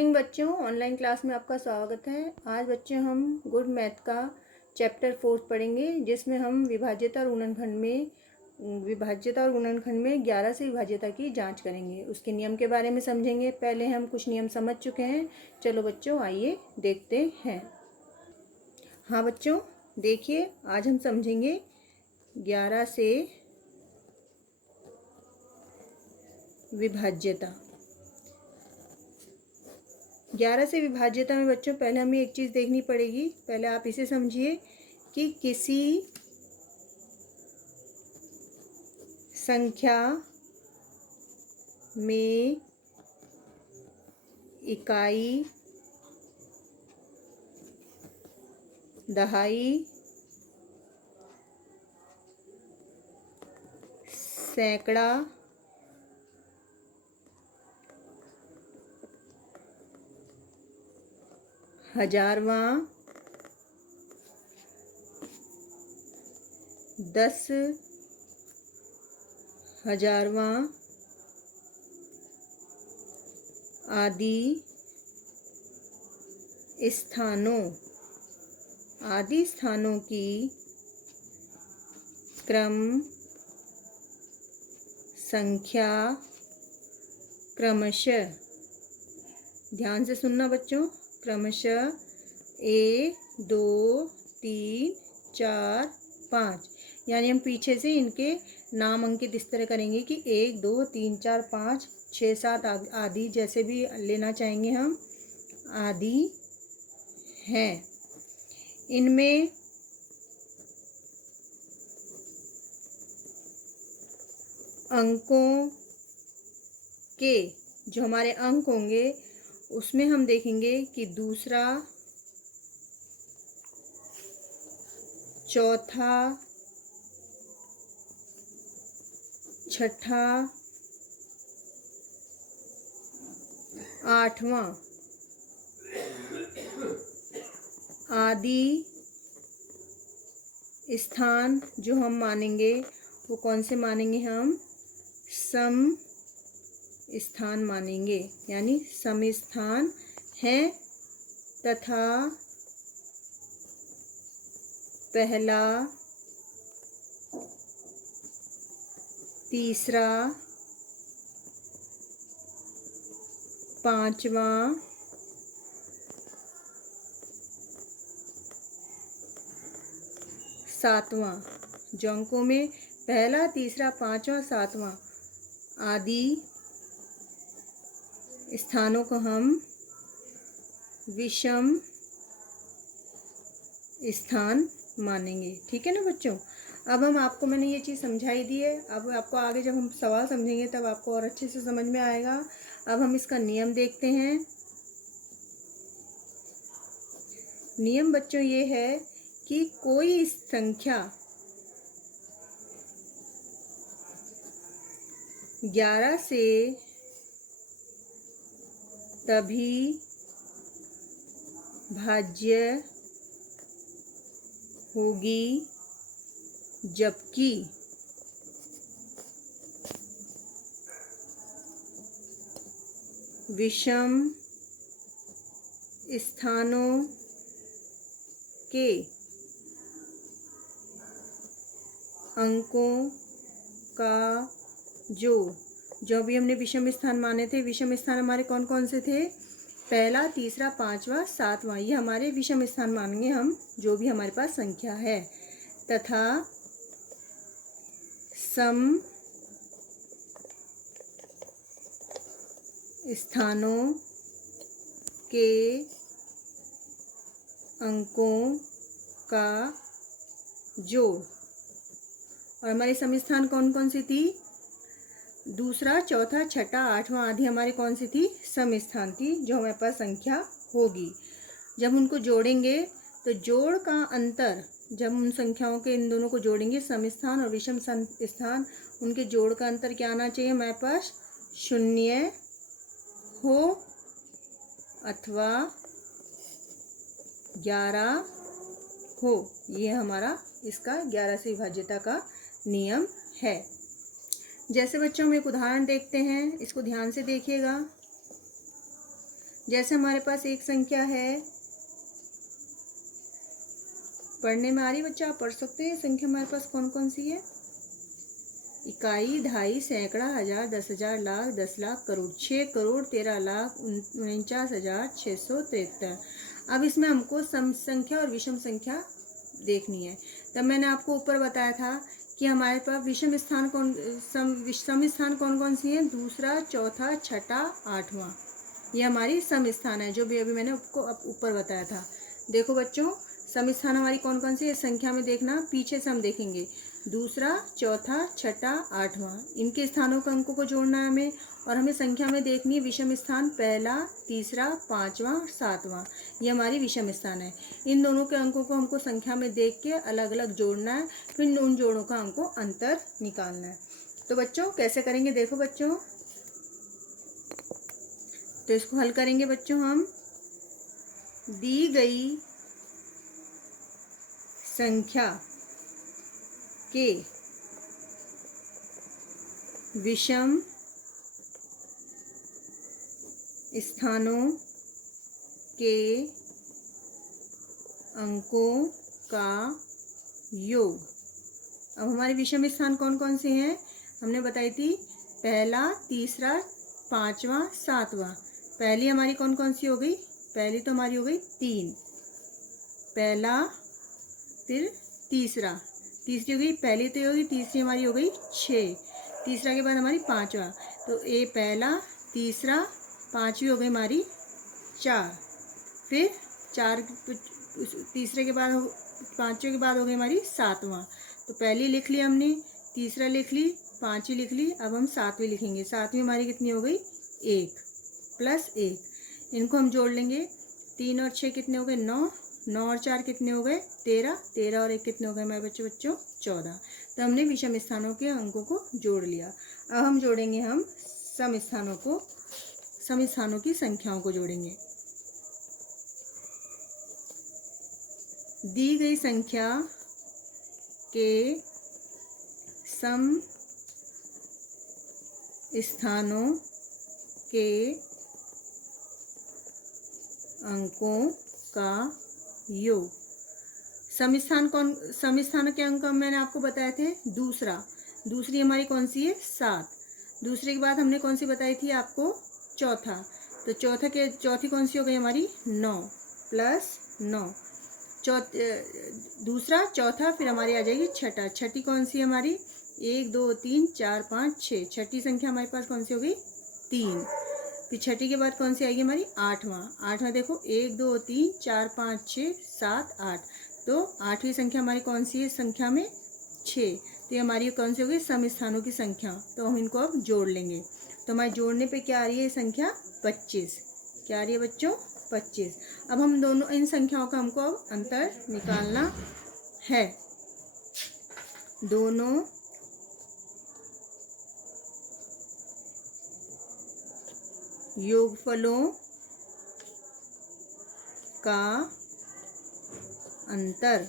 बच्चों, online class में आपका स्वागत है। आज बच्चों हम गुड मैथ का चैप्टर 4 पढ़ेंगे, जिसमें हम विभाज्यता और गुणनखंड में 11 से विभाज्यता की जांच करेंगे। उसके नियम के बारे में समझेंगे। पहले हम कुछ नियम समझ चुके हैं। चलो बच्चों, आइए देखते हैं। हाँ बच्चों, देखिए, आज हम समझेंगे 11 से विभाज्यता। 11 से विभाज्यता में बच्चों पहले हमें एक चीज़ देखनी पड़ेगी। पहले आप इसे समझिए कि किसी संख्या में इकाई, दहाई, सैकड़ा, हजारवां, 10,000वां आदि स्थानों की क्रम संख्या क्रमशः, ध्यान से सुनना बच्चों, क्रमशः 1, 2, 3, 4, 5, यानी हम पीछे से इनके नाम अंकित इस तरह करेंगे कि 1, 2, 3, 4, 5, 6, 7 आदि, जैसे भी लेना चाहेंगे हम, आदि हैं। इनमें अंकों के जो हमारे अंक होंगे उसमें हम देखेंगे कि दूसरा, चौथा, छठा, 8वां आदि स्थान जो हम मानेंगे वो कौन से मानेंगे? हम सम स्थान मानेंगे, यानी सम स्थान है। तथा पहला, तीसरा, पांचवां, सातवां, जो अंकों में पहला, तीसरा, पांचवा, सातवां आदि स्थानों को हम विषम स्थान मानेंगे। ठीक है ना बच्चों? अब मैंने ये चीज़ समझाई दी है। अब आपको आगे जब हम सवाल समझेंगे तब आपको और अच्छे से समझ में आएगा। अब हम इसका नियम देखते हैं। नियम बच्चों ये है कि कोई संख्या 11 से तभी भाज्य होगी जबकि विषम स्थानों के अंकों का जो भी हमने विषम स्थान माने थे, विषम स्थान हमारे कौन कौन से थे? पहला, तीसरा, पांचवा, सातवां, ये हमारे विषम स्थान मानेंगे हम, जो भी हमारे पास संख्या है। तथा सम स्थानों के अंकों का जोड़। और हमारे सम स्थान कौन कौन सी थी? दूसरा, चौथा, छठा, आठवां आदि हमारे कौन सी थी? सम स्थान थी, जो हमारे पास संख्या होगी। जब उनको जोड़ेंगे तो जोड़ का अंतर, जब उन संख्याओं के इन दोनों को जोड़ेंगे, सम स्थान और विषम स्थान, उनके जोड़ का अंतर क्या आना चाहिए हमारे पास? 0 हो अथवा 11 हो। ये हमारा इसका 11 से विभाज्यता का नियम है। जैसे बच्चों हम एक उदाहरण देखते हैं, इसको ध्यान से देखिएगा। जैसे हमारे पास एक संख्या है, पढ़ने में आ रही बच्चा, आप पढ़ सकते हैं। संख्या हमारे पास कौन कौन सी है? इकाई, ढाई, सैकड़ा, हजार, 10,000, लाख, 10 लाख, करोड़। 6 करोड़ 13 लाख 49,673। अब इसमें हमको सम संख्या और विषम संख्या देखनी है। तब मैंने आपको ऊपर बताया था कि हमारे पास विषम स्थान सम स्थान कौन कौन सी हैं? दूसरा, चौथा, छठा, आठवां। ये हमारी सम स्थान है, जो भी अभी मैंने आपको ऊपर बताया था। देखो बच्चों, सम स्थान हमारी कौन कौन सी है संख्या में देखना, पीछे से हम देखेंगे। दूसरा, चौथा, छठा, आठवां, इनके स्थानों के अंकों को जोड़ना है हमें। और हमें संख्या में देखनी है विषम स्थान, पहला, तीसरा, पांचवा, सातवां। ये हमारी विषम स्थान है। इन दोनों के अंकों को हमको संख्या में देख के अलग अलग जोड़ना है, फिर उन जोड़ों का हमको अंतर निकालना है। तो बच्चों कैसे करेंगे? देखो बच्चों, तो इसको हल करेंगे बच्चों हम। दी गई संख्या के विषम स्थानों के अंकों का योग। अब हमारे विषम स्थान कौन कौन से हैं? हमने बताई थी, पहला, तीसरा, पांचवा, सातवां। पहली हमारी कौन कौन सी हो गई? पहली तो हमारी हो गई 3, पहला, फिर तीसरा, तीसरी हो गई, पहली तो होगी, तीसरी हमारी हो गई 6, तीसरा के बाद हमारी पांचवा। तो ये पहला, तीसरा, पांचवी हो गई हमारी 4, फिर 4, तीसरे के बाद पांचवे के बाद हो गई हमारी सातवां। तो पहली लिख ली हमने, तीसरा लिख ली, पांचवी लिख ली। अब हम सातवीं लिखेंगे। सातवीं हमारी कितनी हो गई? 1 प्लस 1। इनको हम जोड़ लेंगे। 3 और 6 कितने हो गए? 9, 9 और 4 कितने हो गए? 13, 13 और 1 कितने हो गए हमारे बच्चों? 14। तो हमने विषम स्थानों के अंकों को जोड़ लिया। अब हम जोड़ेंगे हम सम स्थानों को, सम स्थानों की संख्याओं को जोड़ेंगे। दी गई संख्या के सम स्थानों के अंकों का योग। सम स्थानों के अंक मैंने आपको बताए थे। दूसरी हमारी कौन सी है? 7। दूसरे के बाद हमने कौन सी बताई थी आपको? चौथा। तो चौथी कौन सी हो गई हमारी? 9 प्लस 9। दूसरा, चौथा, फिर हमारी आ जाएगी छठा। छठी कौन सी हमारी? 1 2 3 4 5 6। छठी संख्या हमारे पास कौन सी हो गई? 3। फिर छठी के बाद कौन सी आएगी हमारी? आठवां। देखो, 1 2 3 4 5 6 7 8। तो आठवीं संख्या हमारी कौन सी है संख्या में? 6। तो ये हमारी कौन सी हो गई? सम स्थानों की संख्या। तो हम इनको अब जोड़ लेंगे। तो हमारे जोड़ने पे क्या आ रही है संख्या? 25। क्या आ रही है बच्चों? 25। अब हम दोनों इन संख्याओं का हमको अब अंतर निकालना है। दोनों योगफलों का अंतर,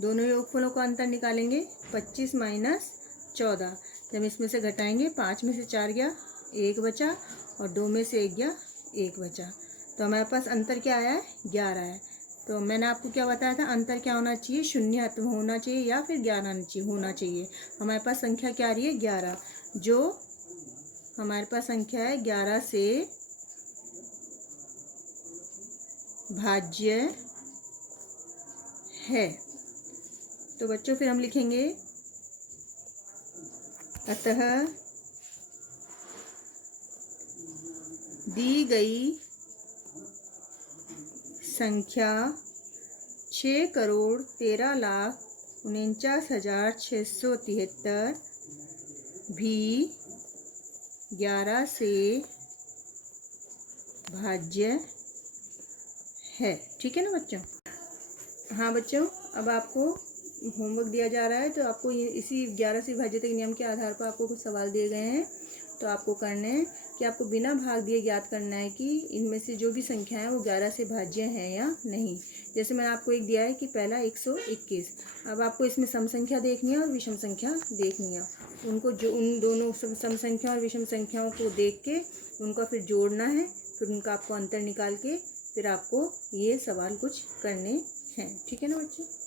दोनों योगफलों का अंतर निकालेंगे। 25 माइनस 14। जब इसमें से घटाएंगे, 5 में से 4 गया, 1 बचा, और 2 में से 1 गया, 1 बचा। तो हमारे पास अंतर क्या आया है? 11 है। तो मैंने आपको क्या बताया था? अंतर क्या होना चाहिए? शून्य होना चाहिए या फिर 11 होना चाहिए। हमारे पास संख्या क्या आ रही है? 11। जो हमारे पास संख्या है 11 से भाज्य है। तो बच्चों फिर हम लिखेंगे, अतः दी गई संख्या 6 करोड़ 13 लाख 49,673 भी 11 से भाज्य है। ठीक है ना बच्चों? हाँ बच्चों, अब आपको होमवर्क दिया जा रहा है। तो आपको इसी 11 से विभाज्यता के नियम के आधार पर आपको कुछ सवाल दिए गए हैं, तो आपको करना है कि आपको बिना भाग दिए ज्ञात करना है कि इनमें से जो भी संख्या है वो 11 से भाज्य है या नहीं। जैसे मैंने आपको एक दिया है कि पहला 121। अब आपको इसमें सम संख्या देखनी है और विषम संख्या देखनी है। उनको जो उन दोनों सम संख्या और विषम संख्याओं को देख के उनका फिर जोड़ना है, फिर उनका आपको अंतर निकाल के फिर आपको ये सवाल कुछ करने हैं। ठीक है ना बच्चे।